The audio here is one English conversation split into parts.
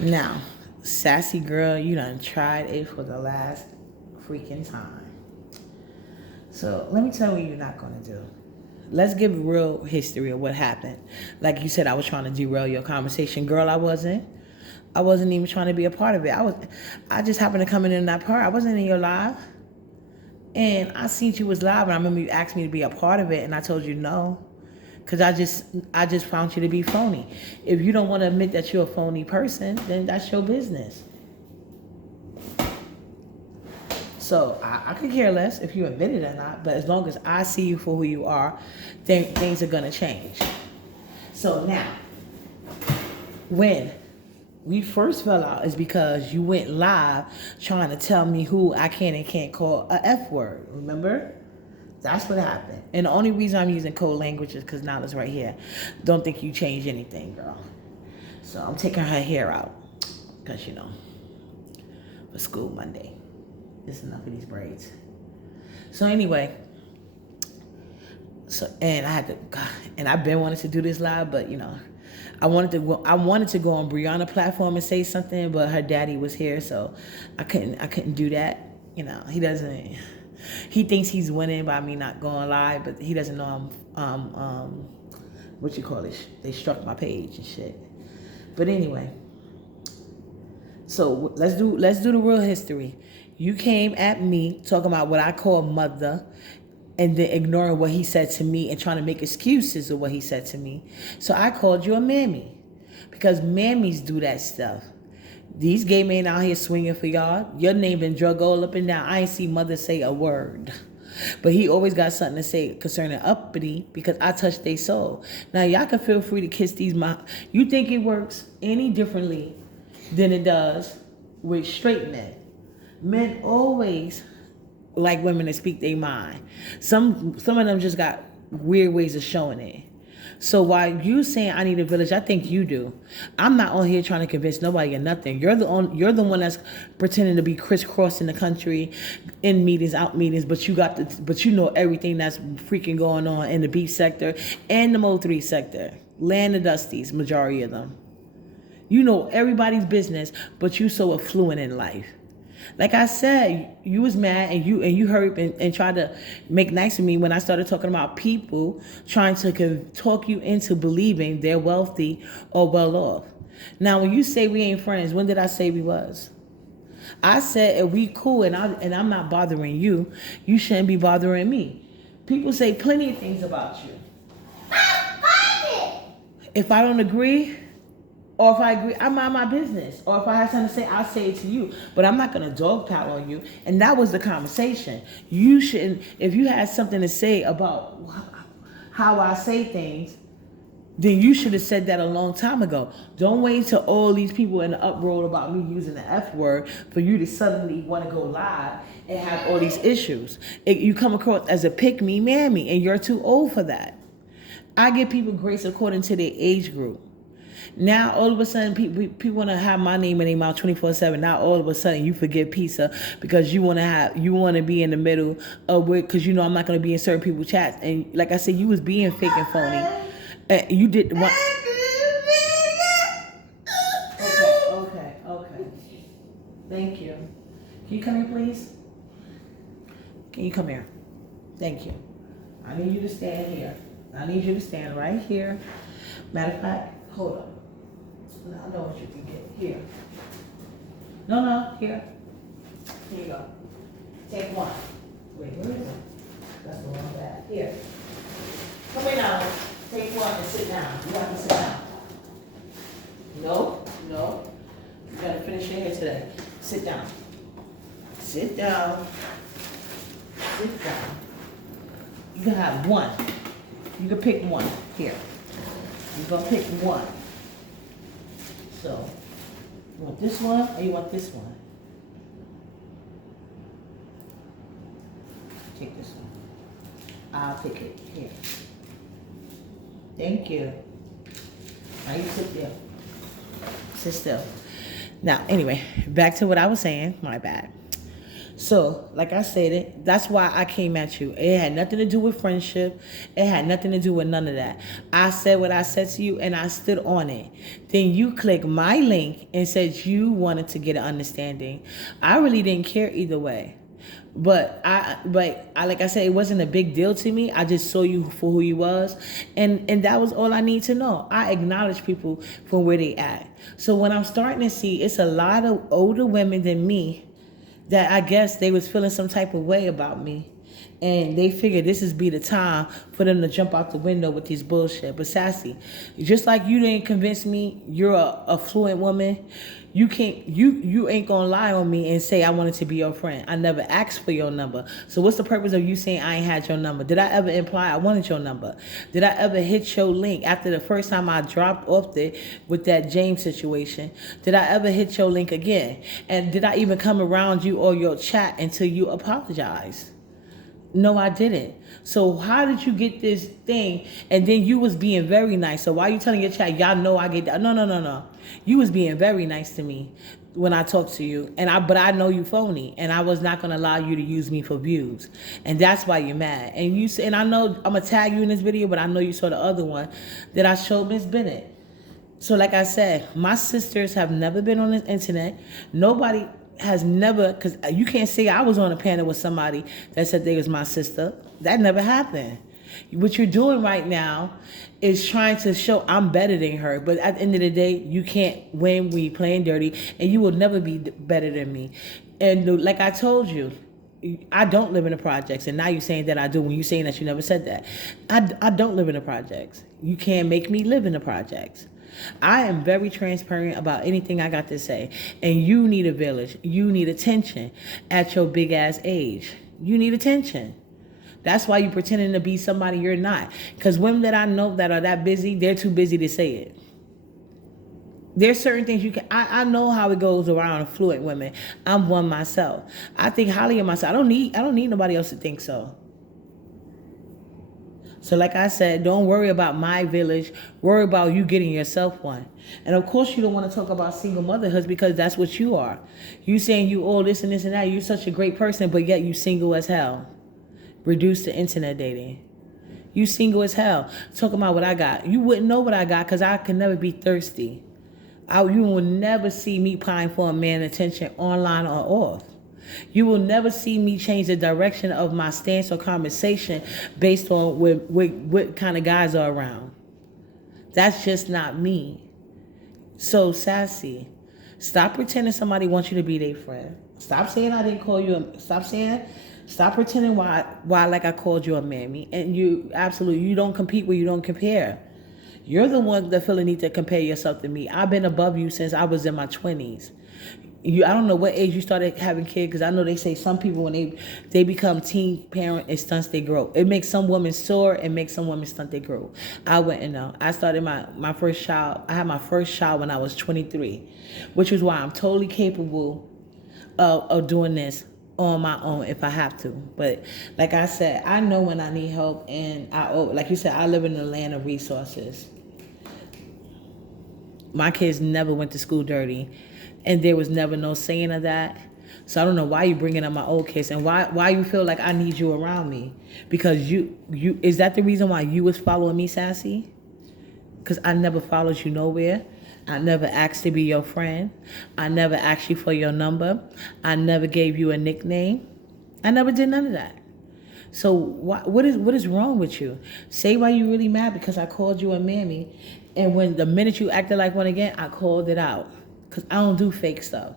Now, sassy girl, you done tried it for the last freaking time. So let me tell you what you're not gonna do. Let's give real history of what happened. Like you said, I was trying to derail your conversation. Girl, I wasn't. I wasn't even trying to be a part of it. I just happened to come in that part. I wasn't in your live. And I seen you was live and I remember you asked me to be a part of it and I told you no. Cause I just found you to be phony. If you don't want to admit that you're a phony person, then that's your business. So I could care less if you admit it or not, but as long as I see you for who you are, then things are gonna change. So now, when we first fell out is because you went live trying to tell me who I can and can't call a F word. Remember? That's what happened. And the only reason I'm using code language is because Nala's right here. Don't think you changed anything, girl. So I'm taking her hair out. Because, for school Monday. It's enough of these braids. So anyway, and I've been wanting to do this live, but I wanted to go on Brianna platform and say something, but her daddy was here, so I couldn't do that. He thinks he's winning by me not going live, but he doesn't know what you call it? They struck my page and shit. But anyway, so let's do the real history. You came at me talking about what I call mother, and then ignoring what he said to me and trying to make excuses of what he said to me. So I called you a mammy, because mammies do that stuff. These gay men out here swinging for y'all. Your name been drug all up and down. I ain't see mother say a word. But he always got something to say concerning uppity because I touched their soul. Now y'all can feel free to kiss these mouths. You think it works any differently than it does with straight men. Men always like women to speak their mind. Some of them just got weird ways of showing it. So while you saying I need a village, I think you do. I'm not on here trying to convince nobody or nothing. You're the one that's pretending to be crisscrossing the country, in meetings, out meetings, but you know everything that's freaking going on in the beef sector and the Mo3 sector. Land of Dusties, majority of them. You know everybody's business, but you so affluent in life. Like I said, you was mad and you hurried and tried to make nice with me when I started talking about people trying to talk you into believing they're wealthy or well off. Now, when you say we ain't friends, when did I say we was? I said if we cool and I'm not bothering you, you shouldn't be bothering me. People say plenty of things about you. If I don't agree, or if I agree, I mind my business. Or if I have something to say, I'll say it to you. But I'm not going to dog pile on you. And that was the conversation. You shouldn't, if you had something to say about how I say things, then you should have said that a long time ago. Don't wait till all these people in the uproar about me using the F word for you to suddenly want to go live and have all these issues. You come across as a pick-me mammy, and you're too old for that. I give people grace according to their age group. Now all of a sudden people want to have my name in their mouth 24/7. Now all of a sudden you forgive pizza because you want to be in the middle of it, because I'm not going to be in certain people's chats. And like I said, you was being fake and phony. You did what? Okay. Thank you. Can you come here, please? Can you come here? Thank you. I need you to stand here. I need you to stand right here. Matter of fact, hold on. I know what you can get. Here. No, here. Here you go. Take one. Wait, where is it? That's the wrong bag. Here. Come here now. Take one and sit down. You have to sit down. No. You gotta finish your hair today. Sit down. Sit down. You can have one. You can pick one. Here. You're gonna pick one. So, you want this one or you want this one? Take this one. I'll take it. Here. Thank you. Now you sit there. Sit still. Now, anyway, back to what I was saying. My bad. So, like I said, that's why I came at you. It had nothing to do with friendship. It had nothing to do with none of that. I said what I said to you and I stood on it. Then you clicked my link and said you wanted to get an understanding. I really didn't care either way. But I like I said, it wasn't a big deal to me. I just saw you for who you was, and that was all I need to know. I acknowledge people for where they at. So when I'm starting to see, it's a lot of older women than me that I guess they was feeling some type of way about me. And they figured this is be the time for them to jump out the window with these bullshit. But Sassy, just like you didn't convince me you're a fluent woman, you ain't gonna lie on me and say I wanted to be your friend. I never asked for your number. So what's the purpose of you saying I ain't had your number? Did I ever imply I wanted your number? Did I ever hit your link after the first time I dropped off there with that James situation? Did I ever hit your link again? And did I even come around you or your chat until you apologized? No, I didn't. So how did you get this thing? And then you was being very nice. So why are you telling your chat, y'all know I get that? No. You was being very nice to me when I talked to you. But I know you phony. And I was not going to allow you to use me for views. And that's why you're mad. And I know I'm going to tag you in this video, but I know you saw the other one that I showed Miss Bennett. So like I said, my sisters have never been on the internet. Nobody has never, because you can't say I was on a panel with somebody that said they was my sister. That never happened. What you're doing right now is trying to show I'm better than her. But at the end of the day, you can't win when you're playing dirty, and you will never be better than me. And like I told you, I don't live in the projects, and now you're saying that I do when you're saying that you never said that. I don't live in the projects. You can't make me live in the projects. I am very transparent about anything I got to say. And you need a village. You need attention at your big ass age. You need attention. That's why you're pretending to be somebody you're not. Because women that I know that are that busy, they're too busy to say it. There's certain things you can, I know how it goes around fluent women. I'm one myself. I think highly of myself. I don't need nobody else to think so. So like I said, don't worry about my village. Worry about you getting yourself one. And of course you don't want to talk about single motherhoods because that's what you are. You saying you all this and this and that. You're such a great person, but yet you single as hell. Reduced to internet dating. You single as hell. Talking about what I got. You wouldn't know what I got because I can never be thirsty. You will never see me pine for a man's attention online or off. You will never see me change the direction of my stance or conversation based on what kind of guys are around. That's just not me. So, Sassy, stop pretending somebody wants you to be their friend. Stop saying I didn't call you. Stop pretending why like I called you a mammy. And you don't compete where you don't compare. You're the one that feel the need to compare yourself to me. I've been above you since I was in my 20s. I don't know what age you started having kids, because I know they say some people when they become teen parent, it stunts their growth. It makes some women sore and makes some women stunt their growth. I wouldn't know. I started my first child. I had my first child when I was 23, which is why I'm totally capable of doing this on my own if I have to. But like I said, I know when I need help, and like you said, I live in the land of resources. My kids never went to school dirty, and there was never no saying of that. So I don't know why you bringing up my old kids, and why you feel like I need you around me. Because you is that the reason why you was following me, Sassy? Because I never followed you nowhere. I never asked to be your friend. I never asked you for your number. I never gave you a nickname. I never did none of that. So what is wrong with you? Say why you really mad because I called you a mammy, and when the minute you acted like one again, I called it out. Because I don't do fake stuff.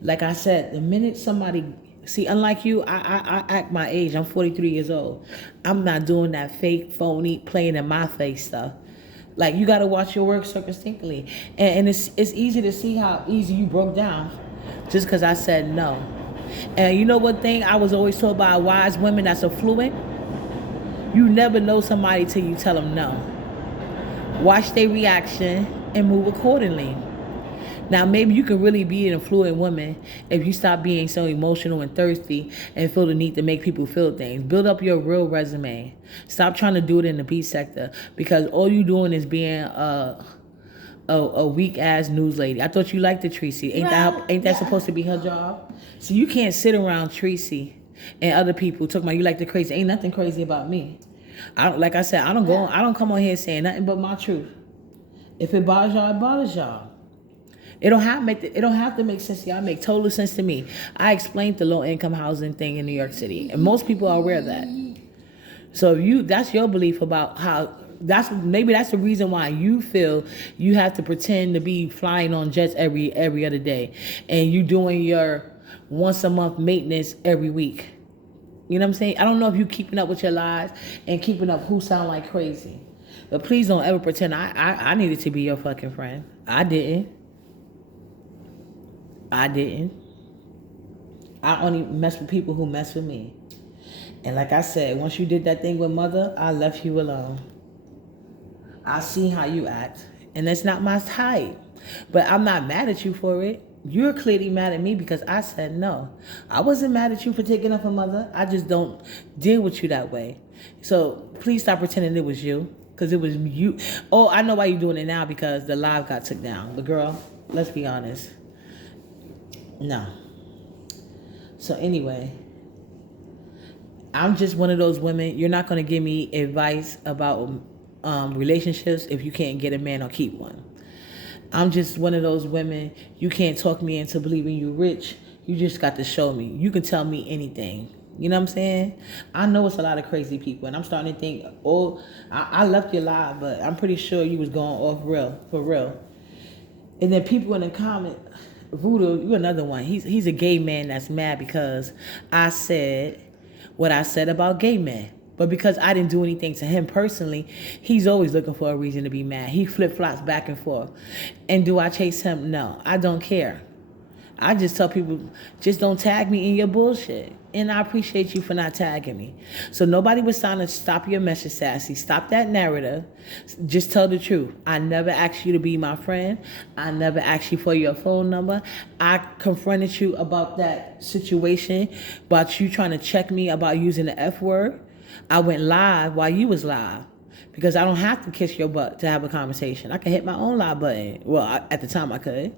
Like I said, the minute somebody... See, unlike you, I act my age. I'm 43 years old. I'm not doing that fake, phony, playing in my face stuff. Like, you got to watch your work circumspectly. And it's easy to see how easy you broke down just because I said no. And you know what thing I was always told by wise women that's affluent? You never know somebody till you tell them no. Watch their reaction and move accordingly. Now, maybe you can really be an affluent woman if you stop being so emotional and thirsty and feel the need to make people feel things. Build up your real resume. Stop trying to do it in the B sector, because all you doing is being a a weak ass news lady. I thought you liked the Tracy. Ain't that supposed to be her job? So you can't sit around Tracy and other people talking about you like the crazy. Ain't nothing crazy about me. Like I said, I don't come on here saying nothing but my truth. If it bothers y'all, it bothers y'all. It don't have to make sense to y'all. It make total sense to me. I explained the low income housing thing in New York City, and most people are aware of that. So if that's your belief about how maybe that's the reason why you feel you have to pretend to be flying on jets every other day, and you doing your once a month maintenance every week. You know what I'm saying? I don't know if you keeping up with your lies and keeping up who sound like crazy. But please don't ever pretend I needed to be your fucking friend. I didn't. I only mess with people who mess with me. And like I said, once you did that thing with Mother, I left you alone. I see how you act. And that's not my type. But I'm not mad at you for it. You're clearly mad at me because I said no. I wasn't mad at you for taking up a Mother. I just don't deal with you that way. So please stop pretending it was you. Because it was you. Oh, I know why you're doing it now, because the live got took down. But girl, let's be honest. No. So anyway, I'm just one of those women. You're not going to give me advice about relationships if you can't get a man or keep one. I'm just one of those women. You can't talk me into believing you rich. You just got to show me. You can tell me anything. You know what I'm saying? I know it's a lot of crazy people, and I'm starting to think, I left you live, but I'm pretty sure you was going off for real. And then people in the comment, Voodoo, you another one. He's a gay man that's mad because I said what I said about gay men. But because I didn't do anything to him personally, he's always looking for a reason to be mad. He flip-flops back and forth. And do I chase him? No, I don't care. I just tell people, just don't tag me in your bullshit. And I appreciate you for not tagging me. So nobody was trying to stop your message, Sassy. Stop that narrative. Just tell the truth. I never asked you to be my friend. I never asked you for your phone number. I confronted you about that situation, about you trying to check me about using the F word. I went live while you was live. Because I don't have to kiss your butt to have a conversation. I can hit my own live button. Well, at the time I could.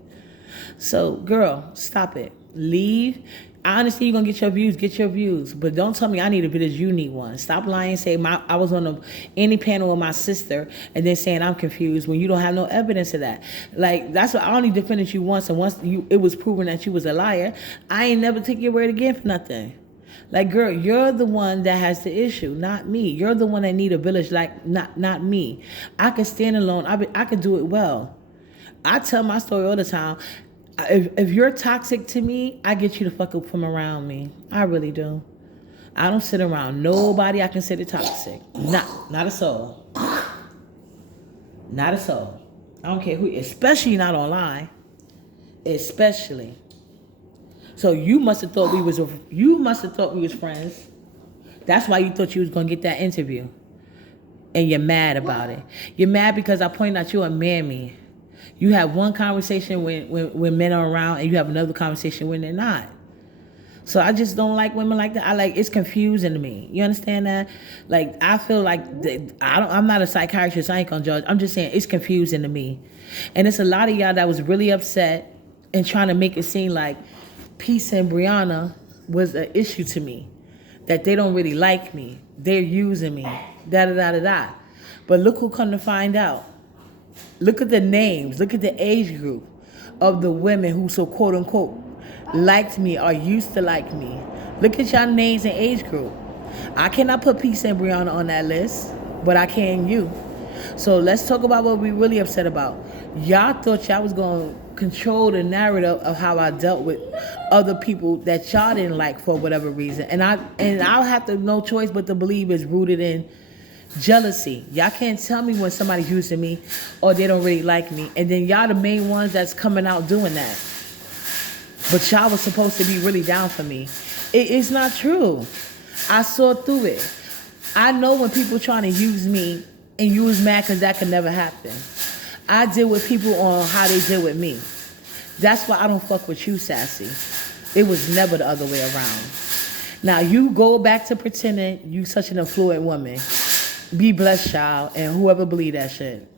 So, girl, stop it. Leave. I understand you're going to get your views. But don't tell me I need a bit as you need one. Stop lying. Say I was on any panel with my sister and then saying I'm confused when you don't have no evidence of that. Like, that's what I only defended you once. And once it was proven that you was a liar, I ain't never take your word again for nothing. Like, girl, you're the one that has the issue, not me. You're the one that need a village, like, not me. I can stand alone. I can do it well. I tell my story all the time. If you're toxic to me, I get you to fuck up from around me. I really do. I don't sit around nobody I consider toxic. Not a soul. Not a soul. I don't care who, especially not online. Especially. So you must have thought we was friends. That's why you thought you was gonna get that interview. And you're mad about it. You're mad because I pointed out you're a mammy. You have one conversation when men are around, and you have another conversation when they're not. So I just don't like women like that. It's confusing to me. You understand that? Like, I feel like I'm not a psychiatrist. I ain't gonna judge. I'm just saying it's confusing to me. And it's a lot of y'all that was really upset and trying to make it seem like Peace and Brianna was an issue to me. That they don't really like me. They're using me. Da-da-da-da-da. But look who come to find out. Look at the names. Look at the age group of the women who so quote unquote liked me or used to like me. Look at y'all names and age group. I cannot put Peace and Brianna on that list, but I can you. So let's talk about what we really upset about. Y'all thought y'all was going to control the narrative of how I dealt with other people that y'all didn't like for whatever reason. And I'll have to no choice but to believe it's rooted in jealousy. Y'all can't tell me when somebody's using me or they don't really like me. And then y'all the main ones that's coming out doing that. But y'all was supposed to be really down for me. It's not true. I saw through it. I know when people trying to use me and you was mad because that could never happen. I deal with people on how they deal with me. That's why I don't fuck with you, Sassy. It was never the other way around. Now you go back to pretending you such an affluent woman. Be blessed, child, and whoever believe that shit.